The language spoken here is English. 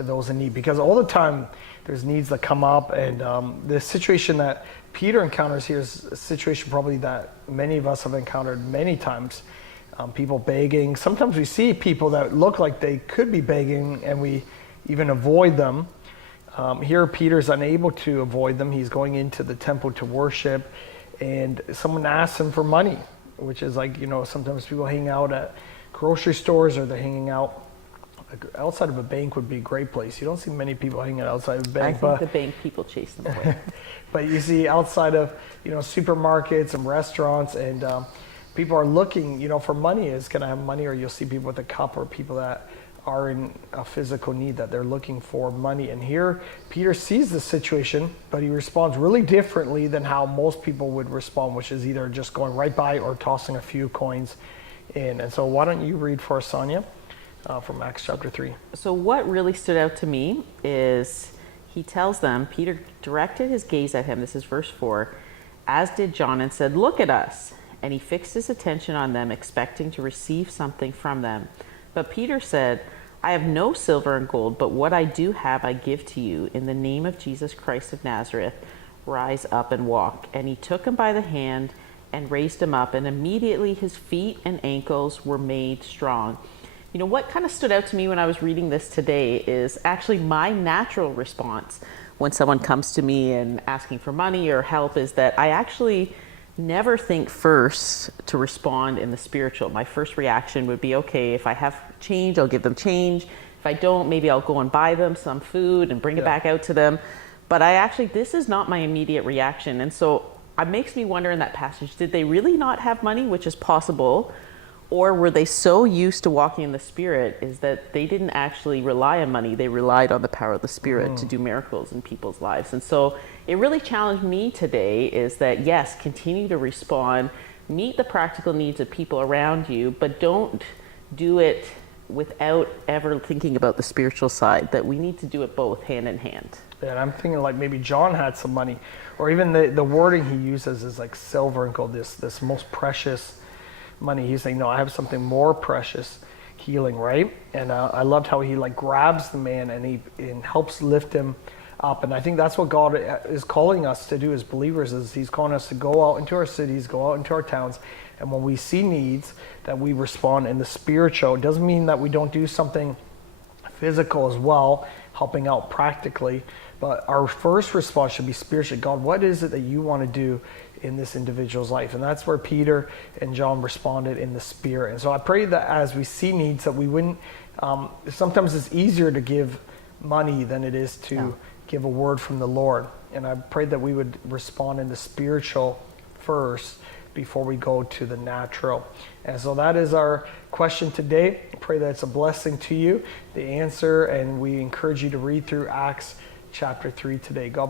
to those in need, because all the time there's needs that come up, and the situation that Peter encounters here is a situation probably that many of us have encountered many times. People begging. Sometimes we see people that look like they could be begging and we even avoid them. Here Peter's unable to avoid them. He's going into the temple to worship, and someone asks him for money, which is like, sometimes people hang out at grocery stores, or they're hanging out outside of a bank would be a great place. You don't see many people hanging out outside of a bank. I think the bank people chase them away. But you see outside of, supermarkets and restaurants, and people are looking, for money. Can I have money? Or you'll see people with a cup, or people that are in a physical need that they're looking for money. And here Peter sees the situation, but he responds really differently than how most people would respond, which is either just going right by or tossing a few coins in. And so why don't you read for us, Sonia, from Acts chapter 3. So what really stood out to me is he tells them, Peter directed his gaze at him, this is verse 4, as did John, and said, "Look at us." And he fixed his attention on them, expecting to receive something from them. But Peter said, "I have no silver and gold, but what I do have I give to you. In the name of Jesus Christ of Nazareth, rise up and walk." And he took him by the hand and raised him up, and immediately his feet and ankles were made strong. What kind of stood out to me when I was reading this today is actually my natural response when someone comes to me and asking for money or help is that I actually never think first to respond in the spiritual. My first reaction would be, okay, if I have change, I'll give them change. If I don't, maybe I'll go and buy them some food and bring it back out to them. But this is not my immediate reaction. And so it makes me wonder in that passage, did they really not have money, which is possible? Or were they so used to walking in the Spirit is that they didn't actually rely on money. They relied on the power of the Spirit to do miracles in people's lives. And so it really challenged me today is that, yes, continue to respond, meet the practical needs of people around you, but don't do it without ever thinking about the spiritual side, that we need to do it both hand in hand. Yeah, and I'm thinking like maybe John had some money, or even the wording he uses is like silver and gold, this most precious money. He's saying, no, I have something more precious, healing, right? And I loved how he grabs the man and helps lift him up. And I think that's what God is calling us to do as believers, is he's calling us to go out into our cities, go out into our towns, and when we see needs, that we respond in the spiritual. It doesn't mean that we don't do something physical as well, helping out practically, but our first response should be spiritually. God, what is it that you want to do in this individual's life? And that's where Peter and John responded in the Spirit. And so I pray that as we see needs, that we wouldn't, sometimes it's easier to give money than it is to give a word from the Lord. And I pray that we would respond in the spiritual first before we go to the natural. And so that is our question today. I pray that it's a blessing to you, the answer, and we encourage you to read through Acts chapter 3 today. God bless.